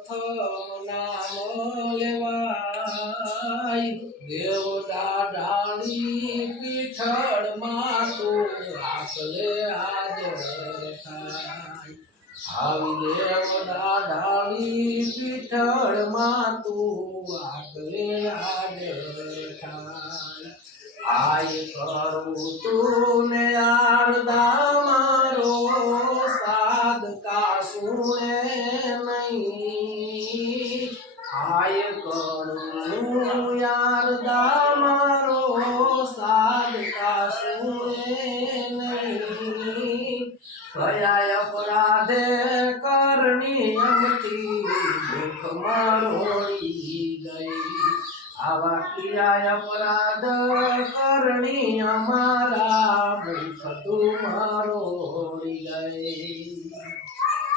પ્રથમ નામ લેવાય દેવ દાદાની પીઠળમાં તું આસલે હાજર થાય આવી દેવ દાદાની પીઠળમાં તું આસલે હાજર થાય આય કરું તું ને આરદા મારો સાદકા સુણે નહીં આય કરું યારદા મારો સાદકા સુણે નહીં કયા અપરાધે કરણી અમથી દુઃખ મારોડી ગઈ આવા કિયા અપરાધ કરણી અમારા મુખ તું મારોડી ગઈ